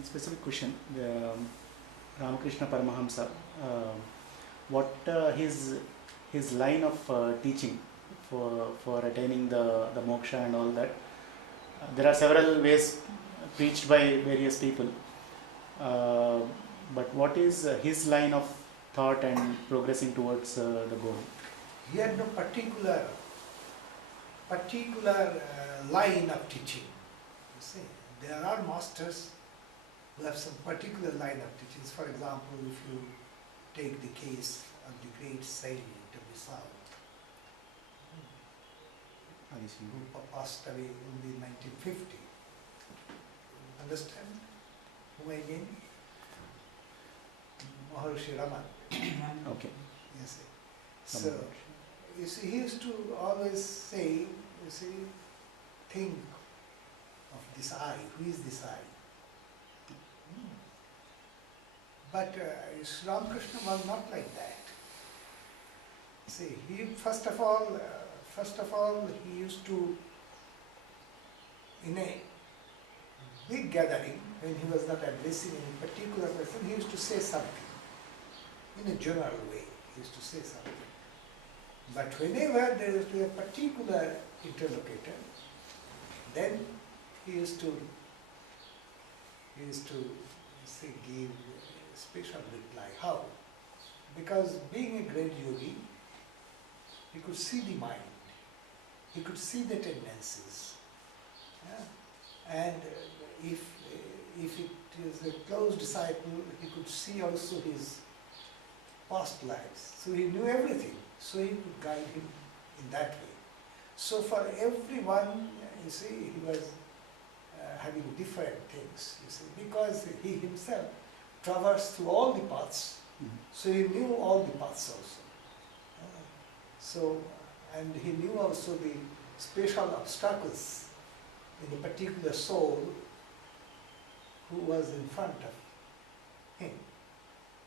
one specific question. Ramakrishna Paramahamsa, what his line of teaching for attaining the moksha and all that? There are several ways preached by various people, but what is his line of thought and progressing towards the goal? He had no particular line of teaching. You see, there are masters who have some particular line of teachings. For example, if you take the case of the great saint of the south, who passed away only in 1950. Understand who I mean? Maharshi Raman. Okay. Yes. So, you see, he used to always say, you see, think of this I. Who is this I? But Ramakrishna was not like that. See, he first of all, he used to, in a big gathering, when he was not addressing any particular person, he used to say something. In a general way, he used to say something. But whenever there is a particular interlocutor, then he used to say, give a special reply. How? Because being a great yogi, he could see the mind, he could see the tendencies, and if it is a close disciple, he could see also his past lives. So he knew everything, so he could guide him in that way. So for everyone, you see, he was having different things, you see, because he himself traversed through all the paths, so he knew all the paths also. And he knew also the special obstacles in a particular soul who was in front of him.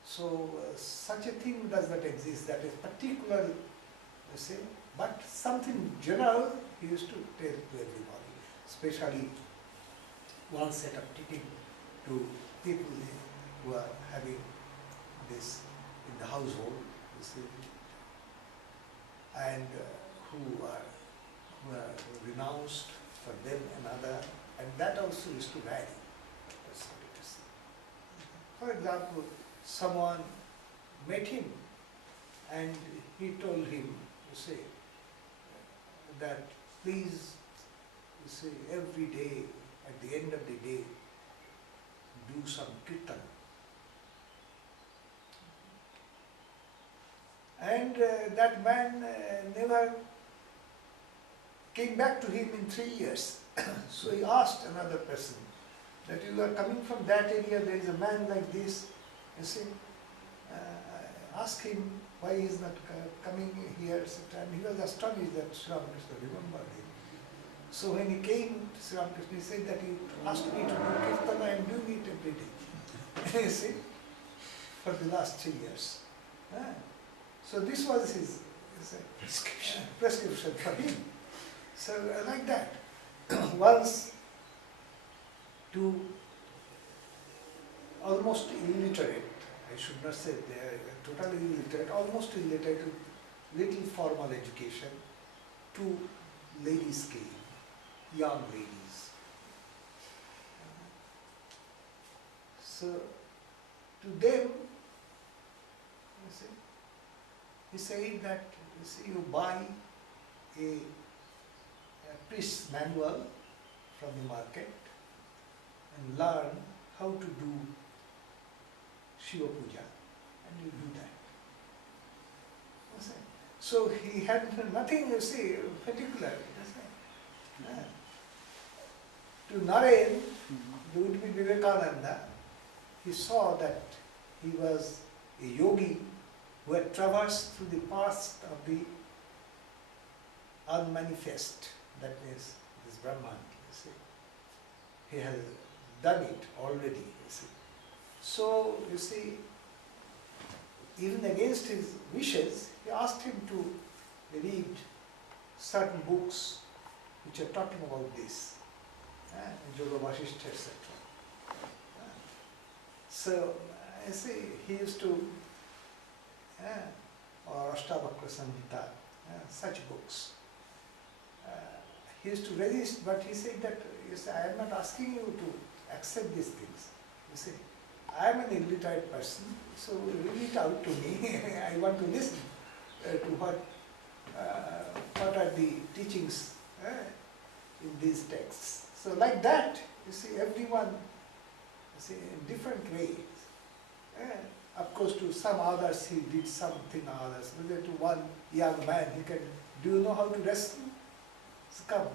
So such a thing does not exist, that is particular, you see, but something general he used to tell to everybody, especially one set of teaching to people who are having this in the household, you see, and who are renounced for them another, and that also is to vary. For example, someone met him and he told him, you see, that please, you see, every day, at the end of the day, do some kirtan. And that man never came back to him in 3 years. So he asked another person, that you are coming from that area, there is a man like this, you see, ask him why he is not coming here, etc. And he was astonished that Sri Ramakrishna remembered him. So when he came to Sri Ramakrishna, he said that he asked me to do kirtan, I am doing it every day. You see, for the last 3 years. So this was his prescription for him. So like that. Once, to almost illiterate, I should not say they are totally illiterate, almost illiterate, little formal education, to ladies came, young ladies. So to them, you see, he said that, you see, you buy a priest's manual from the market and learn how to do Shiva Puja, and you do that. You see? So he had nothing, you see, particular. You see? To Naren, Ludwig Vivekananda, he saw that he was a yogi who had traversed through the paths of the unmanifest, that is, this Brahman, you see. He has done it already, you see. So, you see, even against his wishes, he asked him to read certain books which are talking about this, Yoga Vasishtha, etc. So, I see, he used to, or Ashtavakra Samhita, such books. He used to resist, but he said that, you see, I am not asking you to accept these things. You see, I am an illiterate person, so read it out to me. I want to listen to what are the teachings in these texts. So like that, you see, everyone, you see, in different ways. Of course, to some others he did something others. Whether to one young man, he can, do you know how to wrestle? So come,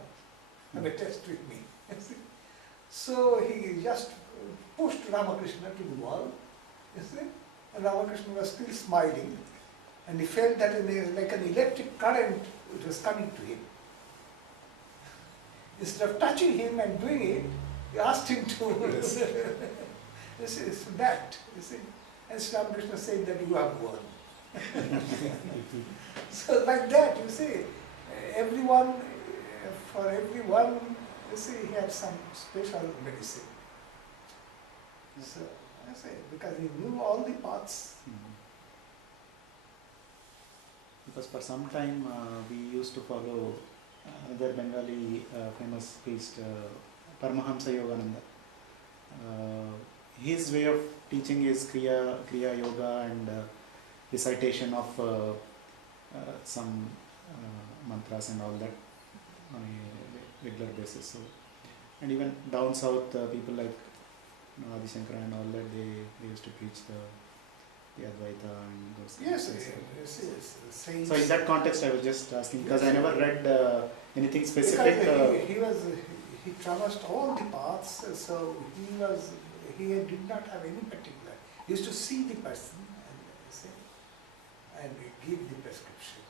have a test with me. So he just pushed Ramakrishna to the wall, you see, and Ramakrishna was still smiling, and he felt that like an electric current it was coming to him. Instead of touching him and doing it, he asked him to, you see, so that, you see, and Sri Ramakrishna said that you have won. So like that, you see, everyone, for everyone, you see, he had some special medicine. So, I say, because he knew all the paths. Because for some time we used to follow another Bengali famous priest, Paramahamsa Yogananda. His way of teaching is Kriya Yoga and recitation of some mantras and all that on a regular basis. So, and even down south, people like Adi Shankara and all that, they used to preach the Advaita and those Yes, things. So in that context, I was just asking because I never read anything specific. Because he traversed all the paths, so he did not have any particular. He used to see the person and give the prescription.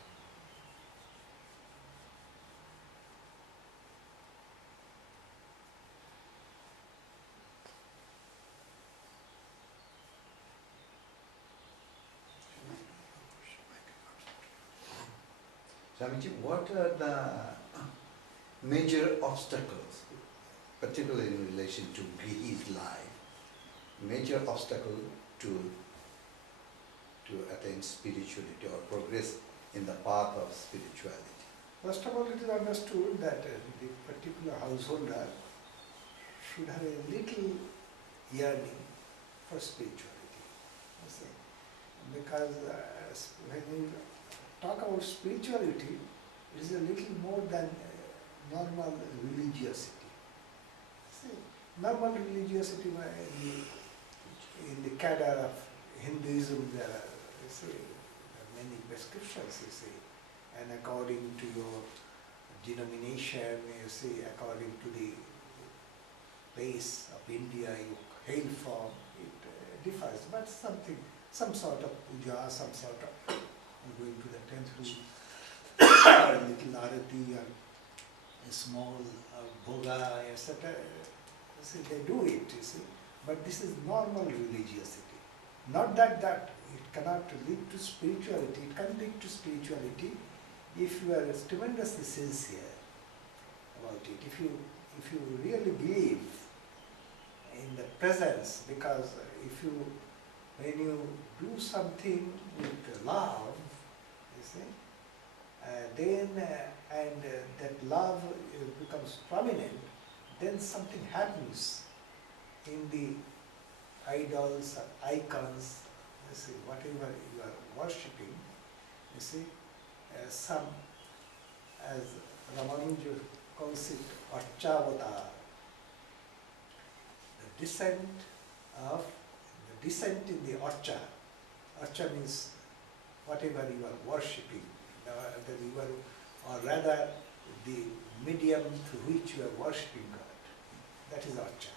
Swamiji, what are the major obstacles, particularly in relation to his life, major obstacle to attain spirituality or progress in the path of spirituality? First of all, it is understood that the particular householder should have a little yearning for spirituality. You see. Because when you talk about spirituality, it is a little more than normal religiosity. See, normal religiosity in the cadre of Hinduism, there are, you see, many prescriptions, you see, and according to your denomination, you see, according to the place of India you hail from, it differs, but some sort of puja, some sort of going to the temple, a little arati, or a small bhoga, etc. See, they do it, you see. But this is normal religiosity. Not that it cannot lead to spirituality. It can lead to spirituality if you are tremendously sincere about it. If you really believe in the presence, because when you do something with love, you see, then that love becomes prominent, then something happens in the idols or icons, you see, whatever you are worshipping, you see, some, as Ramanuja calls it, Archavata, the descent in the Archa. Archa means whatever you are worshipping, or rather the medium through which you are worshipping God. That is Archa.